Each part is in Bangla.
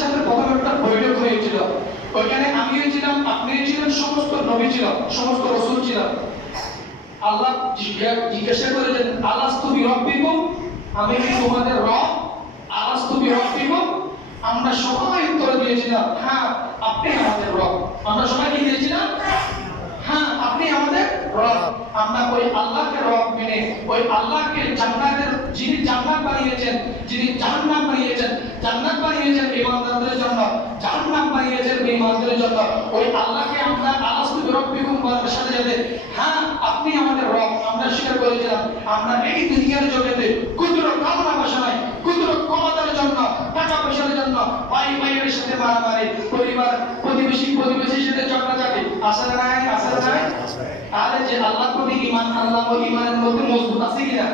আল্লাহর সাথে প্রথম একটা বৈঠক হয়েছিল। ওইখানে আমিও ছিলাম, আপনিও ছিলেন, সমস্ত নবী ছিল, সমস্ত রাসূল ছিল। আল্লাহ জিজ্ঞাসা করেছেন, আলাস্তু বিরাব্বিকুম, আমি কি তোমাদের রব? আলাস্তু বিরাব্বিকুম, আমরা সবাই উত্তর দিয়েছিলাম, হ্যাঁ আপনি আমাদের রব। আমরা সবাই কি দিয়েছিলাম? হ্যাঁ আপনি আমাদের রব। আমরা ওই আল্লাহকে রব মেনে, ওই আল্লাহকে জান্নাতের, যিনি জান্নাত বানিয়েছেন, যিনি জাহান্নাম বানিয়েছেন, জান্নাত বানিয়েছেন ঈমানদারদের জন্য, জাহান্নাম বানিয়েছেন বেঈমানদের জন্য, ওই আল্লাহকে আমরা আলাস্তু বিরাব্বিকুম বলার সাথে সাথে হ্যাঁ আপনি আমাদের রব আমরা স্বীকার করেছিলাম। আমরা এই দুনিয়ার জগতে ক্ষুদ্র কামনা বাসা নাই, ক্ষুদ্র ক্ষমতার জন্য, টাকা পয়সার জন্য ভাই ভাইয়ের সাথে মারামারি, পরিবার প্রতিবেশীর সাথে ঝগড়াঝাটি, আসলে নাই, আসলে নাই। তাহলে যে আল্লাহর প্রতি ঈমান, আল্লাহ ও ঈমানের মধ্যে মজবুত আছে কিনা?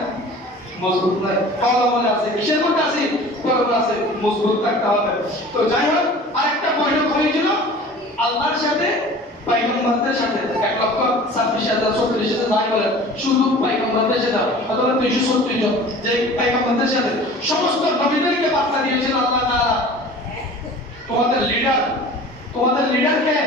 মজবুত নাই। কলমে আছে, কিসের মধ্যে আছে? কলমে আছে, মজবুত থাকতে হবে। তো যাই হোক, আরেকটা বৈঠক হয়েছিল আল্লাহর সাথে পয়গম্বরদের সাথে, 1,26,000 যাই বলেন, শুধু পয়গম্বরদের সাথে অথবা 270 জন, যে পয়গম্বরদের সাথে সমস্ত নবীদেরকে বার্তা দিয়েছিল আল্লাহ তাআলা, তোমাদের লিডার কে?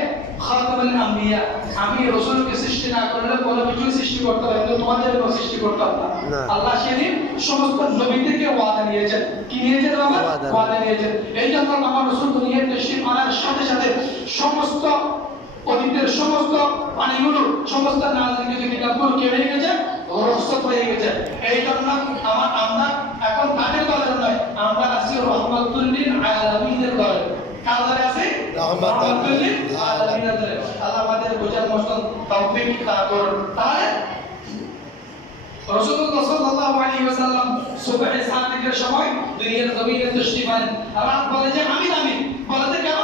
খাতামুল আম্বিয়া। আমি রাসূলকে সৃষ্টি না করলে কোনো কিছু সৃষ্টি করতে পারি না, তোমাদেরকে সৃষ্টি করতাম না। আল্লাহ সেদিন সমস্ত নবীদেরকে ওয়াদা নিয়েছেন। কি নিয়েছেন বাবা? ওয়াদা নিয়েছেন। এই জন্য আমার রাসূল দুনিয়ার তশরীফ আনার সাথে সাথে সমস্ত অতীতের সমস্ত পানিগুলো, সমস্ত নাজিলকৃত কিতাবগুলো কি হয়ে গেছে? রহস্যত হয়ে গেছে। এই জন্য আমরা এখন তাদের দলের নয়, আমরা আছি রহমাতুল লিল আলামিনের দলে। কার দলে আছি? রহমাতুল লিল আলামিনের দলে। আল্লাহ আমাদের বোঝার মতন তৌফিক দান করুন। তাহলে রাসূলুল্লাহ সাল্লাল্লাহু আলাইহি ওয়াসাল্লাম সুবহে সাদিকের সময় দুনিয়ার জমিনে তশরীফ আনেন। আর বলে যে আমি দামি, বলে যে কেন?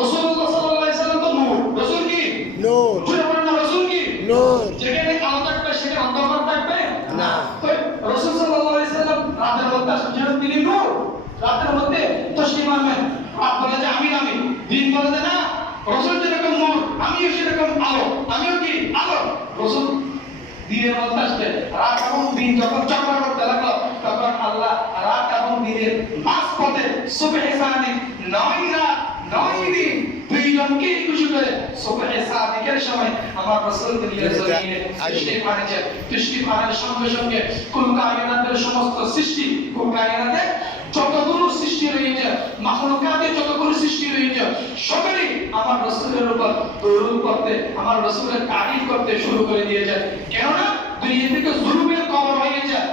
রাসূলুল্লাহ সাল্লাল্লাহু আলাইহি ওয়াসাল্লাম তো নূর। রাসূল কি? নূর। জোরে বলেন না, রাসূল কি? নূর। যেখানে আলো থাকবে সেখানে অন্ধকার থাকবে না। তো রাসূল সাল্লাল্লাহু আলাইহি ওয়াসাল্লাম রাতের মধ্যে আসেন, যেহেতু তিনি নূর, রাতের মধ্যে তশরীফ আনেন। আর বলে যে আমি দামি। দিন বলে যে না, রাসূল যেরকম নূর, আমিও সেরকম আলো, আমিও কি আলো। রাসূল দিনের মধ্যে আসলেন। রাত এবং দিন যখন চক্র করতে লাগলো, তখন আল্লাহ রাত এবং দিনের মাঝপথে সুবহে সাদিক 9 রাত 9 দিন দুইজনকে খুশি করে সুবহে সাদিকের সময় আমার রাসূল দুনিয়ার জমিনে তশরীফ আনেছেন। তশরীফ আনার সঙ্গে সঙ্গে কুল কায়নাতের সমস্ত সৃষ্টি, কুল কায়নাতে যতগুলো সৃষ্টি রয়েছে, মাখলুকাতে যতগুলো সৃষ্টি রয়েছে, সকলেই আমার রাসূলের উপর দরুদ পড়তে, আমার রাসূলের তারিফ করতে শুরু করে দিয়েছে। কেননা দুনিয়া থেকে জুলুমের কবর হয়ে যায়,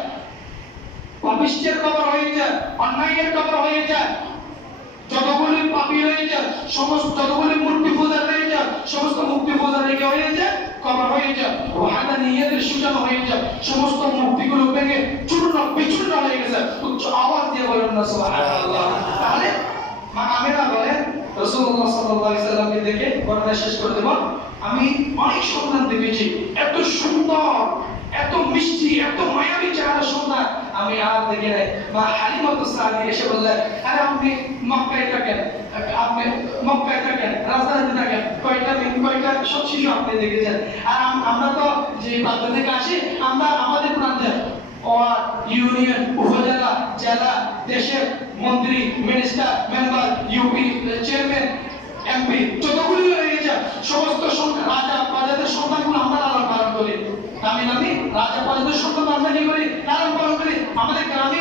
পাপিষ্টের কবর হয়ে যায়, অন্যায়ের কবর হয়ে যায়, যতগুলি পাপী হয়ে যায়, সমস্ত যতগুলি মূর্তি পূজা হয়ে যায়, সমস্ত মূর্তি পূজা রেখে হয়ে যায়, কবর হয়ে যায়, ওয়াহাদানিয়তের সূচনা হয়ে যায়, সমস্ত মূর্তিগুলো ভেঙে চূর্ণ বিচূর্ণ হয়ে গেছে। উচ্চ আওয়াজ দিয়ে বলেন না সুবহানাল্লাহ। তাহলে মা আমিনা বলেন, রাসূলুল্লাহ সাল্লাল্লাহু আলাইহি ওয়াসাল্লামকে দেখে বর্ণনা শেষ করে দেব, আমি অনেক সন্তান দেখেছি, এত সুন্দর, এত মিষ্টি, এত মায়াবী চেহারা সন্তান আমি আর দেখি নাই। মা হালিমাতুস সাদিয়া এসে বললেন, আরে আপনি মক্কায় থাকেন, আপনি মক্কায় থাকেন, রাজধানীতে থাকেন, কয়টা সব শিশু আপনি দেখেছেন। আর আমরা তো যে প্রান্ত থেকে আসি, আমরা আমাদের প্রান্তে ওয়ার্ড, ইউনিয়ন, উপজেলা, জেলা, দেশের মন্ত্রী, minister, member, UP chairman, MP যতগুলি রয়েছে, সমস্ত রাজা প্রজাদের সন্তানগুলো আমরা লালন পালন করি। দামি দামি রাজা প্রজাদের সন্তান আমরা কি করি? লালন পালন করি। আমাদের গ্রামে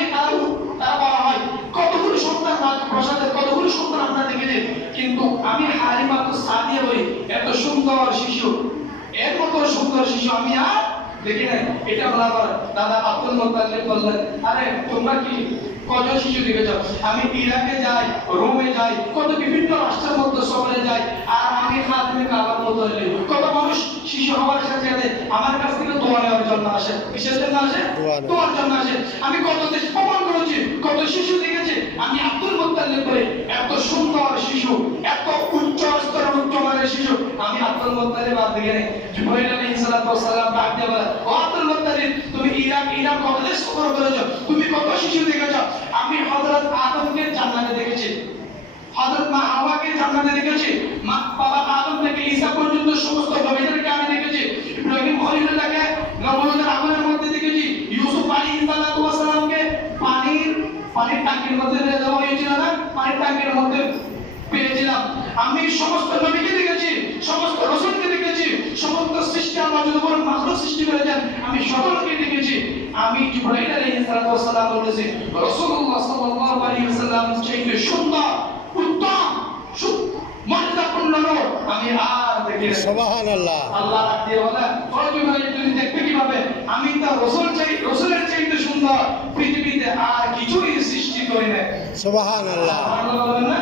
তারা বলা হয় কতগুলো সন্তান, রাজপ্রাসাদের কতগুলো সন্তান আমরা দেখেছি। কিন্তু আমি হালিমাতুস সাদিয়া বলি, এত সুন্দর শিশু, এর মতো সুন্দর শিশু আমি আর দেখি নাই। এটা বলার পর দাদা আব্দুল মুত্তালিব বললেন, আরে তোমরা কি কজন শিশু দেখেছ? আমি ইরাকে যাই, রোমে যাই, কত বিভিন্ন রাষ্ট্রের মধ্যে সফরে যাই, আর আমি খাদিমে কাবার মুত্তালিব, কত মানুষ শিশু হওয়ার সাথে সাথে আমার কাছ থেকে দোয়া নেওয়ার জন্য আসে। কিসের জন্য আসে? দোয়ার জন্য আসে। আমি কত দেশ ভ্রমণ করেছি, কত শিশু দেখেছি। আমি আব্দুল মুত্তালিব বলে এত সুন্দর শিশু, এত উচ্চ স্তরের উচ্চ মানের শিশু আমি আব্দুল মুত্তালিব আর দেখি নাই। জিবরাইল আলাইহিস সালাম ডাক দিয়ে বলে, ও আব্দুল মুত্তালিব, তুমি ইরাক কত দেশ সফর করেছো, তুমি কত শিশু দেখেছো? আমি হযরত আদমকে জান্নাতে দেখেছি, হযরত মা হাওয়াকে জান্নাতে দেখেছি, মা বাবা আদম থেকে ঈসা পর্যন্ত সমস্ত নবীদেরকে আমি দেখেছি, ইব্রাহিম খলিলুল্লাহকে নবুয়তের আগুনের মধ্যে দেখেছি, ইউসুফ আলাইহিস সালামকে পানির ট্যাঙ্কির মধ্যে দেওয়া হয়েছিল না, পানির ট্যাঙ্কির মধ্যে আমি সমস্ত নবীকে দেখেছি, সমস্ত রাসূলকে দেখেছি, সমস্ত সৃষ্টি আল্লাহ যত বড় মাখলুক সৃষ্টি করেছেন আমি সকলকে দেখেছি। আমি জিবরাইল আলাইহিস সালাম বলেছি রাসূলুল্লাহ সাল্লাল্লাহু আলাইহি ওয়াসাল্লাম চাইতে সুন্দর, উত্তম, মর্যাদাপূর্ণ নূর আমি আর দেখি না। সুবহানাল্লাহ। আল্লাহ রাখতে বলে ও জিবরাইল তুমি দেখবে কিভাবে? আমি তো রাসূলের চাইতে সুন্দর পৃথিবীতে আর কিছুই সৃষ্টি করি না। সুবহানাল্লাহ। সুবহানাল্লাহ বলেন না?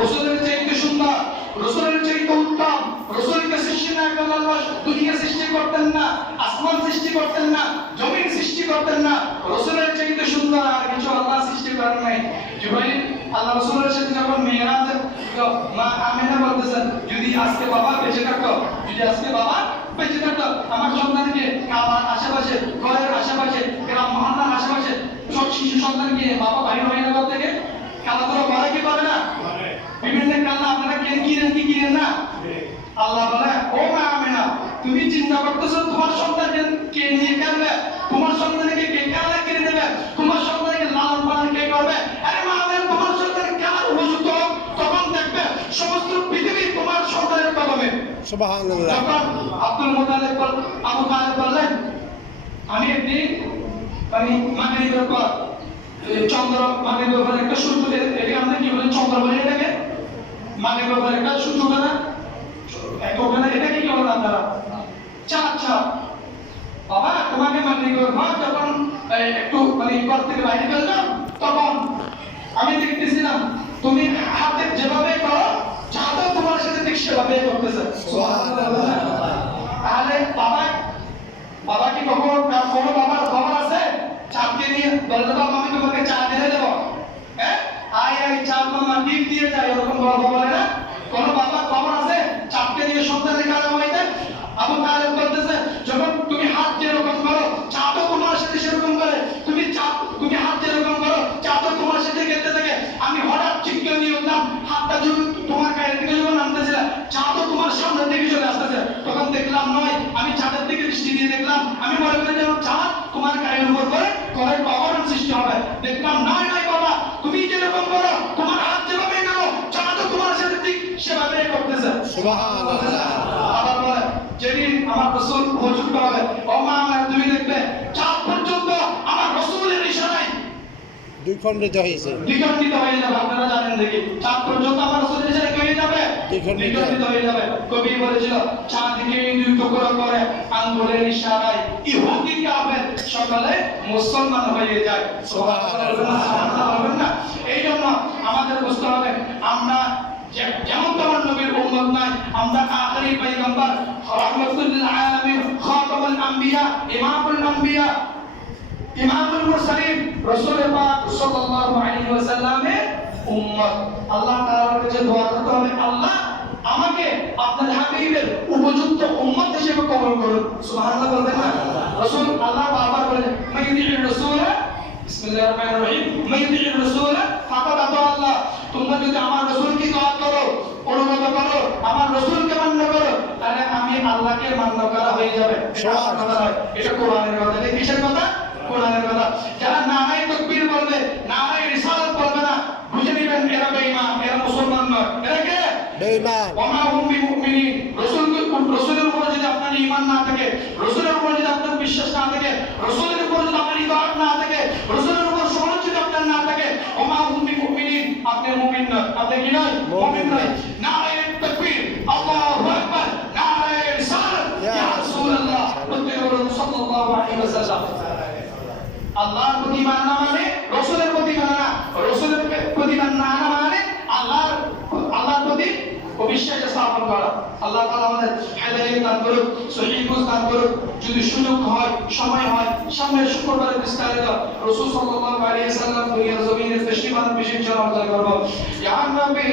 রাসূলের চাইতে সুন্দর, রাসূলের চাইতে উত্তম, রাসূলকে সৃষ্টি না করলে আল্লাহ দুনিয়া সৃষ্টি করতেন না, আসমান সৃষ্টি করতেন না, জমিন সৃষ্টি করতেন না। রাসূলের চাইতে সুন্দর আর কিছু আল্লাহ সৃষ্টি করেন নাই। জিবরাইল আল্লাহ রাসূলের সাথে যখন মেরাজে মা আমিনা বলতেছেন যদি আজকে বাবা বেঁচে থাকতো, যদি আজকে বাবা বেঁচে থাকতো আমার সন্তানকে আমার আশেপাশে, ঘরের আশেপাশে, গ্রাম মহল্লার আশেপাশে সব শিশু সন্তানকে বাবা বাইরে হয়ে না থেকে খেলাধুলা করে কি করে না? বিভিন্ন কারণে আপনারা কিনেন না? আল্লাহ বলে ও মা আমিনা তুমি চিন্তা করতেছো তোমার সন্তানকে কে নিয়ে খেলবে, তোমার সন্তানকে কে খেলা কিনে দেবে, তোমার সন্তানকে লালন পালন কে করবে? আরে মা আমিনা তোমার সন্তান খেলার উপযুক্ত তখন দেখবে সমস্ত পৃথিবী তোমার সন্তানের কদমে। সুবহানাল্লাহ। যখন আব্দুল মুতালিব আবু তালেব বললেন আমি একদিন মাগরিবের পর চন্দ্র মাগরিবের পর একটা সূর্য, এটাকে আমরা কি বলেন চন্দ্র বলে এটাকে, মাগরিবের পর একটা সূর্য ওঠে না, এটাকে কি বলেন আপনারা? চাঁদ। বাবা তোমাকে মাগরিবের পর যখন একটু ঘর থেকে বাইরে বেরোলাম তখন আমি দেখতেছিলাম তুমি হাতে যেভাবে করো চাঁদও তোমার সাথে ঠিক সেভাবে করতেছে। তাহলে বাবা কি কোনো বাবার খবর আছে চাঁদকে নিয়ে বলতে বাবা আমি তোমাকে চা দিয়ে দেবো, হ্যাঁ আই চাঁদ মামা টিপ দিয়ে যায় এরকম বাবা বলে না? কোন বাবার খবর আছে চাঁদকে নিয়ে সন্তানের কাজ হইতে? আবু তালেব বলতেছে যখন তুমি হাত যেরকম করো চাঁদও তোমার সাথে সেরকম করে, তুমি হাত যেরকম করো চাঁদও তোমার সাথে খেলতে থাকে। আমি হঠাৎ চিৎকার দিয়ে উঠলাম, হাতটা যখন তোমার গায়ের দিকে যখন নামতেছিল চাঁদও তোমার সামনের দিকে চলে আসতেছে, তখন দেখলাম নয় আমি চাঁদের দিকে দৃষ্টি দিয়ে দেখলাম, আমি মনে করি যেন চাঁদ তোমার গায়ের উপর করে অবরণ সৃষ্টি হবে। দেখলাম নয় বাবা তুমি যেরকম করো তোমার হাত যেভাবে নাও চাঁদও তোমার সাথে ঠিক সেভাবে করতেছে। সুবহানাল্লাহ। আবার বলে যেদিন আমার রাসূল উপযুক্ত হবে ও মা আমার তুমি দেখবে চাঁদ পর্যন্ত আমার রাসূলের ইশারায় দ্বিখণ্ডিত হয়ে যাবে। আপনারা জানেন দেখি চাঁদ পর্যন্ত আমার রাসূলের ইশারায় হয়ে যাবে, দ্বিখণ্ডিত হয়ে যাবে। কবি বলেছিল চাঁদকে দুই টুকরো করে আঙ্গুলের ইশারায় ইহুদি কাফের সকলে মুসলমান হয়ে যায়। সুবহানাল্লাহ। না এই জন্য আমাদের বুঝতে হবে আমরা যেমন তোমার নবীর উম্মত নাই, আমরা আখিরি পয়গম্বর রাহমাতুল লিল আলামিন খাতামুল আম্বিয়া ইমামুল মুরসালিন রাসূল পাক সাল্লাল্লাহু আলাইহি ওয়াসাল্লামের উম্মত। আল্লাহ তাআলার কাছে দোয়া করতে হবে আল্লাহ আমাকে আপনার হাবিবের উপযুক্ত উম্মত হিসেবে কবুল করুন। সুবহানাল্লাহ বলবেন না? রাসূল আল্লাহ বারবার বলেন মাইয়ুতির রাসূল বিসমিল্লাহির রহমানির রহিম মাইয়ুতির রাসূল ফাকাদ আল্লাহ তোমরা যদি আমার রাসূলকে ইতাআত করো, অনুগত করো, আমার রাসূলকে মান্য করো তাহলে আমি আল্লাহকে মান্য করা হয়ে যাবে। এটা কোরআনের কথা। এটা কিসের কথা? কোরআনের কথা। যারা নারায়ে তাকবীর বলবে, নারায়ে রিসালাত বলবে না বুঝে নেবেন এরা বেঈমান, এরা মুসলমান নয়। এরা কে? বেঈমান। ওমা হুম বিমুমিনিন। রাসূলের উপর যদি আপনার ঈমান না থাকে, রাসূলের উপর যদি আপনার বিশ্বাস না থাকে, রাসূলের উপর যদি আপনার ইবাদত না থাকে, রাসূলের উপর সনদ যদি আপনার না থাকে, ওমা হুম বিমুমিনিন আপনি মুমিন নয়। আপনি কি নয়? মুমিন নয়। নারায়ে তাকবীর, আল্লাহু আকবার, নারায়ে রিসালাত, ইয়া রাসূলুল্লাহ সাল্লাল্লাহু আলাইহি ওয়াসাল্লাম। আল্লাহর প্রতি মানা মানে রাসূলের প্রতি মানা, রাসূলের প্রতি মানা মানে আল্লাহর প্রতি অবিশ্বাস স্থাপন করা। আল্লাহ তাআলা আমাদের হেদায়েত দান করুন, সহিহ বুঝ দান করুন। যদি সুযোগ হয়, সময় হয়, সামনের শুক্রবারে বিস্তারিত রাসূল সাল্লাল্লাহু আলাইহি ওয়াসাল্লাম দুনিয়ার জমিনে তশরীফ আনার বিশেষ জন্য আলোচনা করব। ইয়া নবী